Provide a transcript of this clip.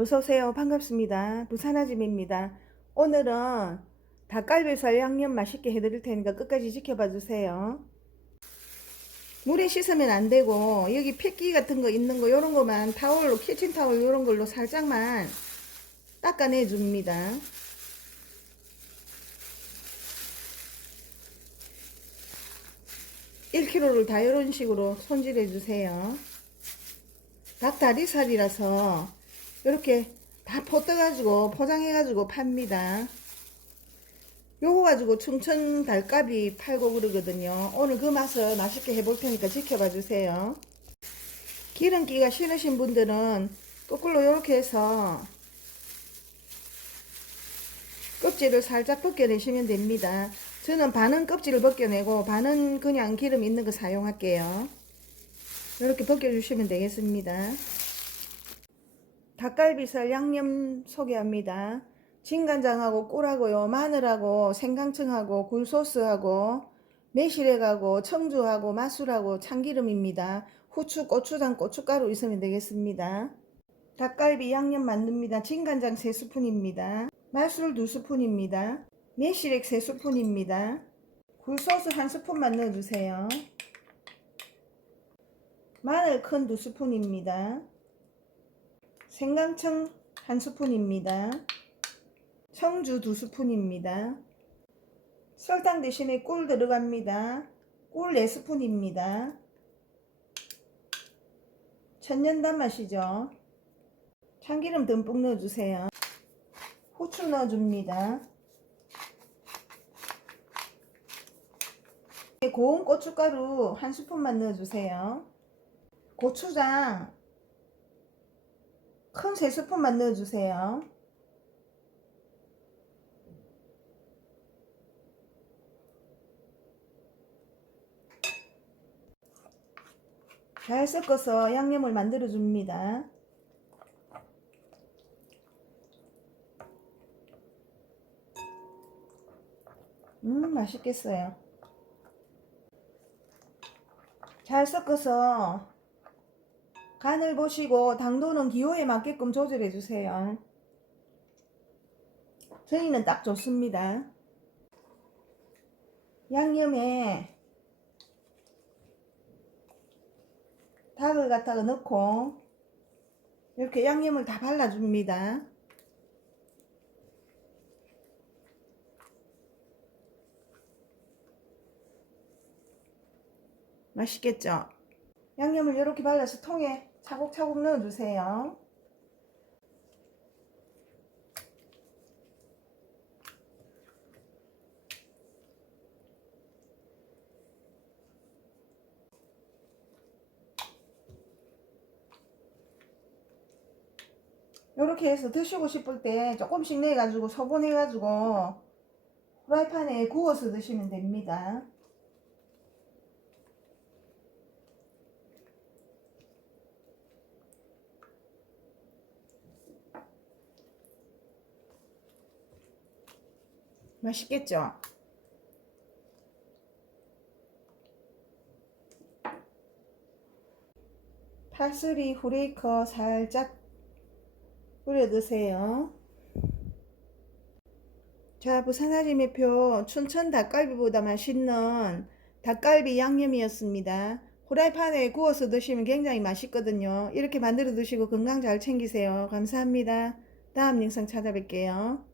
어서오세요. 반갑습니다. 부산아짐입니다. 오늘은 닭갈비살 양념 맛있게 해드릴 테니까 끝까지 지켜봐 주세요. 물에 씻으면 안 되고 여기 핏기 같은 거 있는 거 이런 거만 타올로 키친타올 이런 걸로 살짝만 닦아내 줍니다. (1 k g 를다 이런 식으로 손질해 주세요. 닭다리살이라서 이렇게 다 포떠가지고 포장해가지고 팝니다. 요거 가지고 충천 달갑이 팔고 그러거든요. 오늘 그 맛을 맛있게 해볼 테니까 지켜봐 주세요. 기름기가 싫으신 분들은 거꾸로 이렇게 해서 껍질을 살짝 벗겨내시면 됩니다. 저는 반은 껍질을 벗겨내고 반은 그냥 기름 있는 거 사용할게요. 이렇게 벗겨주시면 되겠습니다. 닭갈비살 양념 소개합니다. 진간장하고 꿀하고요, 마늘하고 생강청하고 굴소스하고 매실액하고 청주하고 맛술하고 참기름입니다. 후추, 고추장, 고춧가루 있으면 되겠습니다. 닭갈비 양념 만듭니다. 진간장 3스푼입니다. 맛술 2스푼입니다. 매실액 3스푼입니다. 굴소스 1스푼만 넣어주세요. 마늘 큰 2스푼입니다. 생강청 1스푼입니다. 청주 2스푼입니다. 설탕 대신에 꿀 들어갑니다. 꿀 4스푼입니다. 천년단 맛이죠. 참기름 듬뿍 넣어주세요. 후추 넣어줍니다. 고운 고춧가루 한 스푼만 넣어주세요. 고추장 큰 3스푼만 넣어주세요. 잘 섞어서 양념을 만들어 줍니다. 음, 맛있겠어요. 잘 섞어서 간을 보시고 당도는 기호에 맞게끔 조절해 주세요. 저희는 딱 좋습니다. 양념에 닭을 갖다가 넣고 이렇게 양념을 다 발라줍니다. 맛있겠죠? 양념을 이렇게 발라서 통에 차곡차곡 넣어주세요. 이렇게 해서 드시고 싶을 때 조금씩 내가지고 소분해가지고 프라이팬에 구워서 드시면 됩니다. 맛있겠죠? 파슬리 후레이커 살짝 뿌려 드세요. 자, 부산 아지매표 춘천 닭갈비보다 맛있는 닭갈비 양념이었습니다. 후라이팬에 구워서 드시면 굉장히 맛있거든요. 이렇게 만들어 드시고 건강 잘 챙기세요. 감사합니다. 다음 영상 찾아뵐게요.